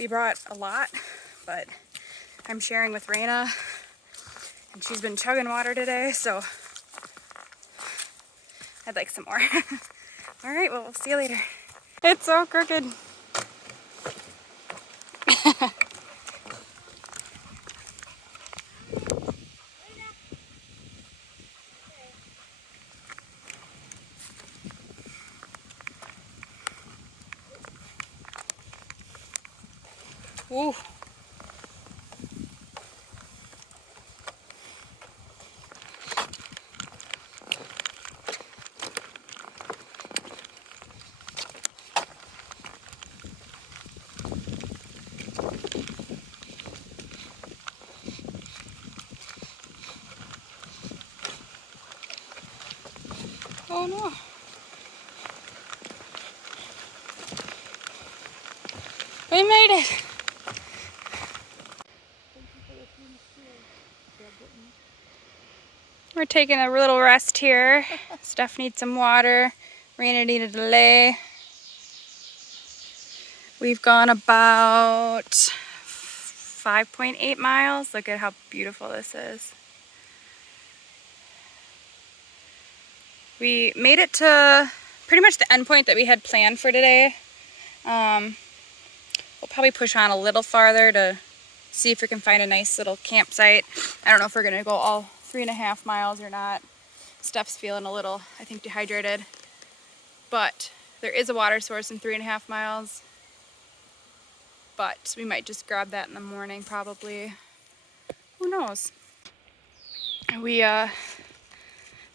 We brought a lot, but I'm sharing with Raena, and she's been chugging water today, so I'd like some more. All right, well, we'll see you later. It's so crooked. Ooh. Oh no. We made it. We're taking a little rest here. Steph needs some water. Raena needed a lay. We've gone about 5.8 miles. Look at how beautiful this is. We made it to pretty much the end point that we had planned for today. We'll probably push on a little farther to see if we can find a nice little campsite. I don't know if we're gonna go all 3.5 miles or not. Steph's feeling a little, I think, dehydrated. But there is a water source in 3.5 miles. But we might just grab that in the morning probably. Who knows? We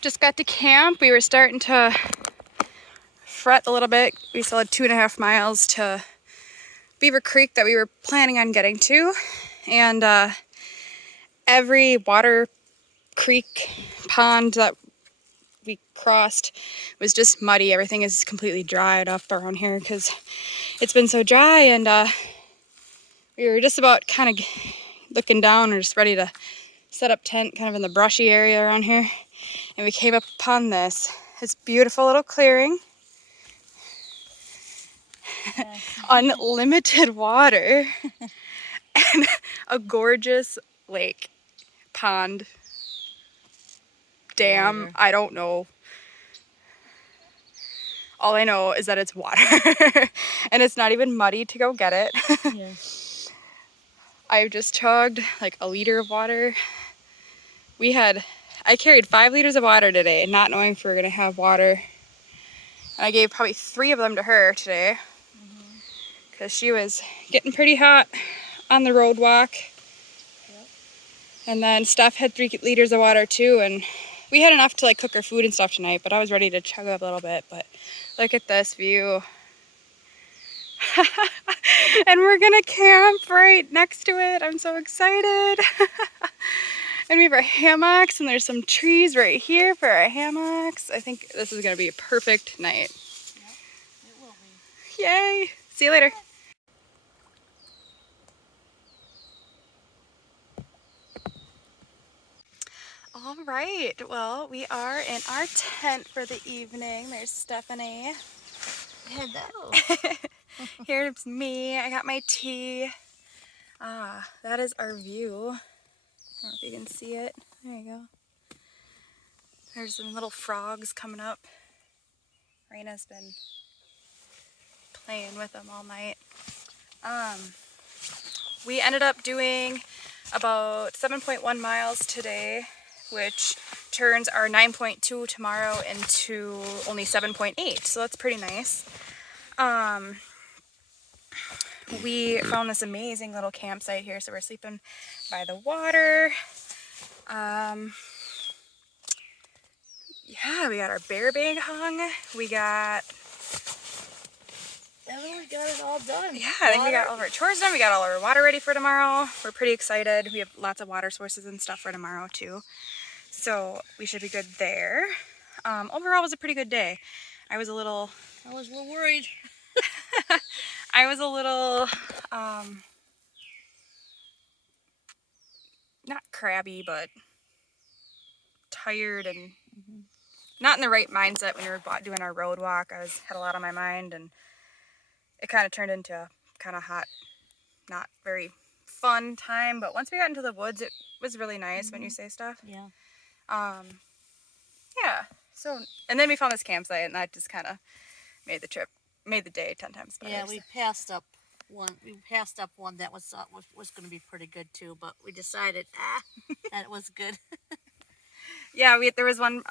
just got to camp. We were starting to fret a little bit. We still had 2.5 miles to Beaver Creek that we were planning on getting to. And every water, creek, pond that we crossed was just muddy. Everything is completely dried up around here because it's been so dry. And we were just about kind of looking down or just ready to set up tent kind of in the brushy area around here. And we came upon this beautiful little clearing. Unlimited water and a gorgeous lake, pond, dam, water. I don't know. All I know is that it's water and it's not even muddy to go get it. Yeah. I've just chugged like a liter of water. I carried 5 liters of water today, not knowing if we were gonna have water. And I gave probably 3 of them to her today because she was getting pretty hot on the road walk. Yep. And then Steph had 3 liters of water too, and we had enough to like cook our food and stuff tonight, but I was ready to chug up a little bit. But look at this view. And we're gonna camp right next to it. I'm so excited. And we have our hammocks, and there's some trees right here for our hammocks. I think this is gonna be a perfect night. Yep, it will be. Yay! See you later. All right, well, we are in our tent for the evening. There's Steph and I. Hello. Here's me. I got my tea. That is our view. I don't know if you can see it. There you go. There's some little frogs coming up. Raina's been playing with them all night. We ended up doing about 7.1 miles today, which turns our 9.2 tomorrow into only 7.8, so that's pretty nice. We found this amazing little campsite here, so we're sleeping by the water. Yeah, we got our bear bag hung. We got it all done. Yeah, I think we got all of our chores done. We got all our water ready for tomorrow. We're pretty excited. We have lots of water sources and stuff for tomorrow too. So we should be good there. Overall, it was a pretty good day. I was a little worried. I was a little, not crabby, but tired and not in the right mindset when we were doing our road walk. Had a lot on my mind, and it kind of turned into a kind of hot not very fun time, but once we got into the woods, it was really nice. When you say stuff. Yeah. Yeah. So, and then we found this campsite, and that just kind of made the day 10 times better. Yeah, we passed up one. We passed up one that was going to be pretty good too, but we decided that was good. Yeah, there was one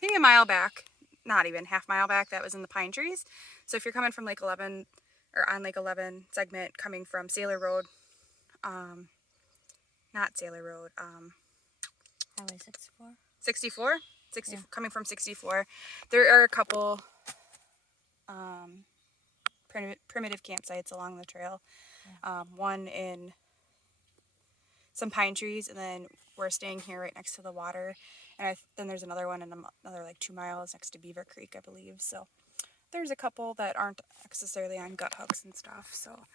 maybe a mile back, not even half mile back, that was in the pine trees. So if you're coming from Lake 11 or on Lake 11 segment coming from Sailor Road, not Sailor Road, Highway 64. 64, Yeah. coming from 64, there are a couple primitive campsites along the trail. Yeah. One in some pine trees, and then we're staying here right next to the water. And then there's another one in another like 2 miles next to Beaver Creek, I believe. So there's a couple that aren't necessarily on gut hooks and stuff. So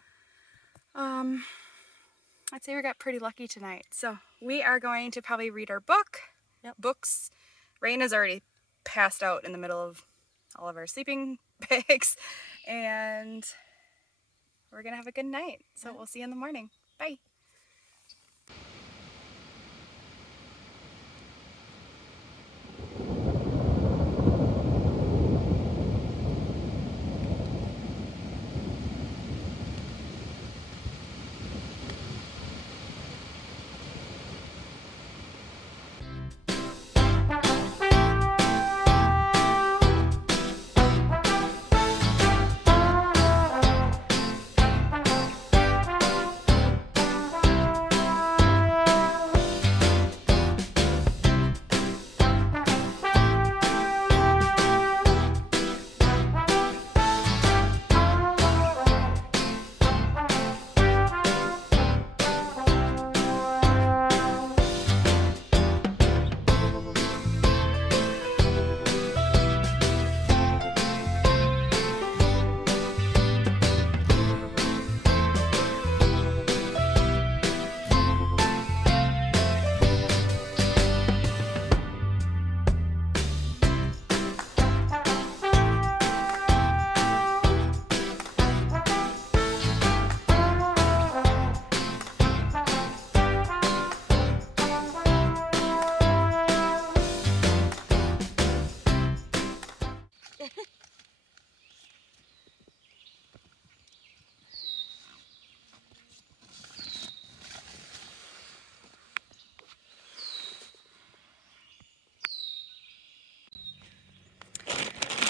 I'd say we got pretty lucky tonight. So we are going to probably read our book. Yep. Books. Raina's already passed out in the middle of all of our sleeping bags, and we're gonna have a good night. So we'll see you in the morning. Bye.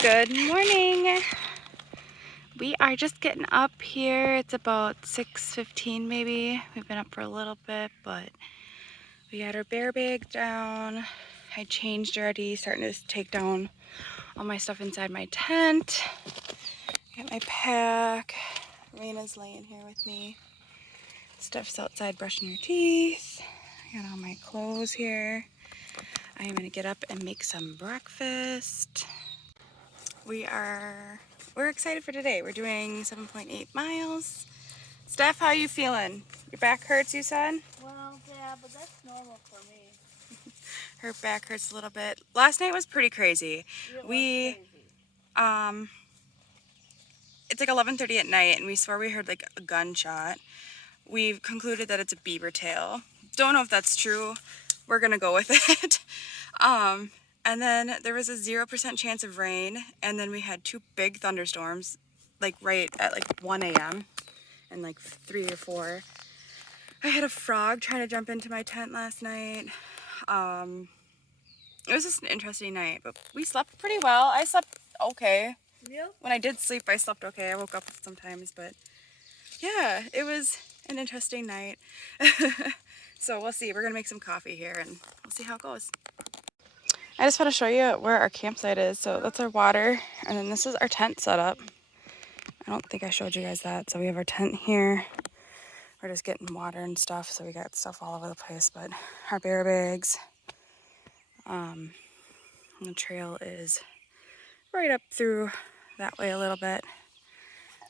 Good morning. We are just getting up here. It's about 6:15 maybe. We've been up for a little bit, but we got our bear bag down. I changed already, starting to take down all my stuff inside my tent. Got my pack. Raina's laying here with me. Steph's outside brushing her teeth. I got all my clothes here. I am gonna get up and make some breakfast. We're excited for today. We're doing 7.8 miles. Steph, how are you feeling? Your back hurts, you said? Well, yeah, but that's normal for me. Her back hurts a little bit. Last night was pretty crazy. It was crazy. It's like 11:30 at night, and we swore we heard like a gunshot. We've concluded that it's a beaver tail. Don't know if that's true. We're gonna go with it. And then there was a 0% chance of rain, and then we had 2 big thunderstorms, like right at like 1 a.m. and like 3 or 4. I had a frog trying to jump into my tent last night. It was just an interesting night, but we slept pretty well. I slept okay. Yeah. When I did sleep, I slept okay. I woke up sometimes, but yeah, it was an interesting night. So we'll see. We're gonna make some coffee here, and we'll see how it goes. I just want to show you where our campsite is. So that's our water, and then this is our tent setup. I don't think I showed you guys that. So we have our tent here. We're just getting water and stuff, so we got stuff all over the place, but our bear bags. The trail is right up through that way a little bit.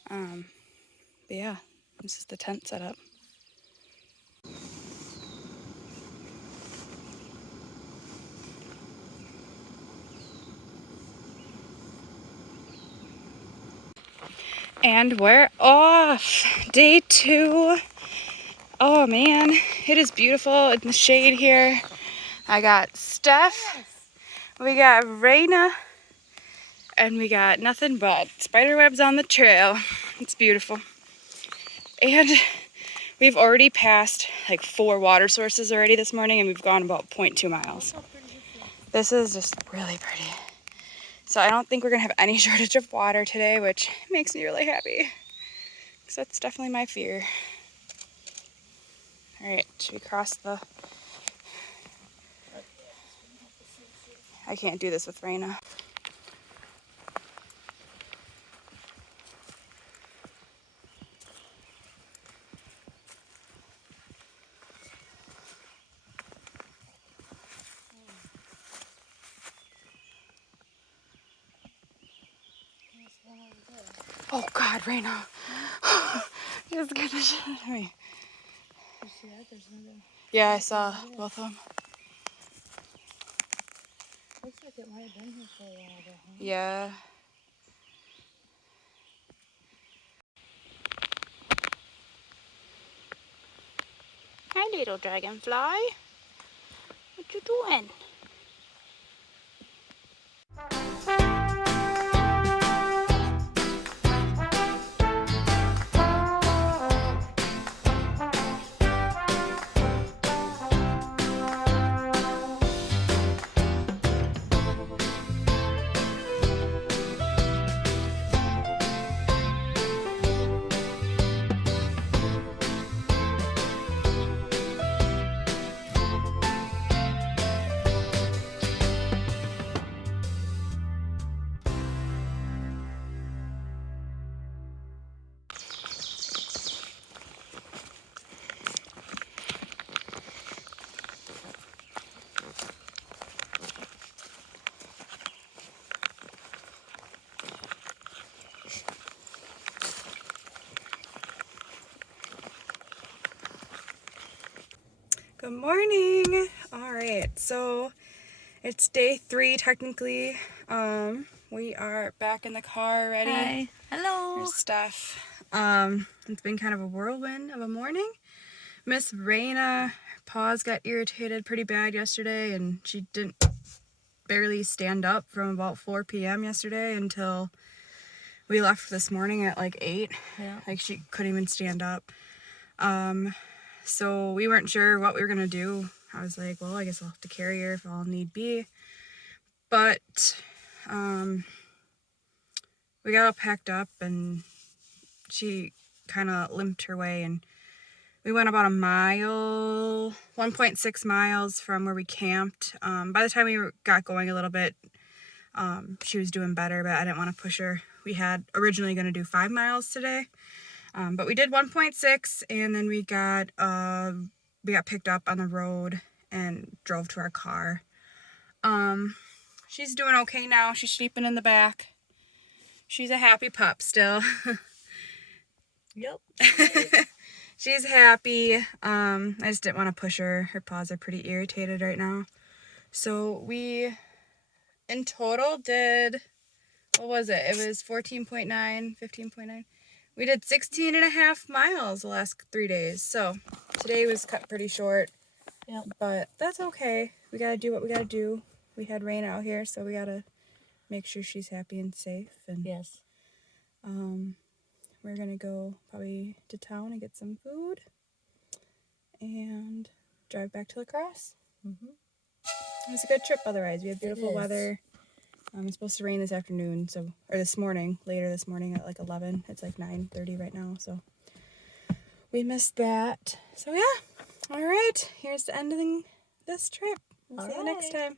But yeah, this is the tent setup. And we're off. Day 2. Oh man, it is beautiful in the shade here. I got Steph, we got Raena, and we got nothing but spider webs on the trail. It's beautiful. And we've already passed like 4 water sources already this morning, and we've gone about 0.2 miles. This is just really pretty. So I don't think we're gonna have any shortage of water today, which makes me really happy. Because that's definitely my fear. All right, should we cross the... I can't do this with Raena. Oh God, Raena. You're scared the shit out of me. You see that? There's another. Yeah, I saw both of them. Looks like it might have been here for a while though, huh? Yeah. Hi, little dragonfly. What you doing? Good morning. All right, so it's day 3 technically. We are back in the car already. Hi. Hello. There's Steph. It's been kind of a whirlwind of a morning. Miss Raena, her paws got irritated pretty bad yesterday, and she didn't barely stand up from about 4 p.m. yesterday until we left this morning at like 8. Yeah. Like she couldn't even stand up. So we weren't sure what we were gonna do. I was like, well, I guess I'll have to carry her if all need be. But we got all packed up and she kind of limped her way, and we went about 1.6 miles from where we camped. By the time we got going a little bit, she was doing better, but I didn't want to push her. We had originally going to do 5 miles today, but we did 1.6, and then we got picked up on the road and drove to our car. She's doing okay now. She's sleeping in the back. She's a happy pup still. Yep. She's happy. I just didn't want to push her. Her paws are pretty irritated right now. So we, in total, did, what was it? It was 14.9, 15.9. We did 16.5 miles the last 3 days. So today was cut pretty short. Yep. But that's okay. We got to do what we got to do. We had Raena out here, so we got to make sure she's happy and safe. And Yes. we're going to go probably to town and get some food and drive back to La Crosse. Mm-hmm. It was a good trip otherwise. We had beautiful weather. It's supposed to rain this afternoon, or this morning, later this morning at like 11. It's like 9:30 right now, so we missed that. So yeah, all right, here's the ending this trip. We'll see you next time.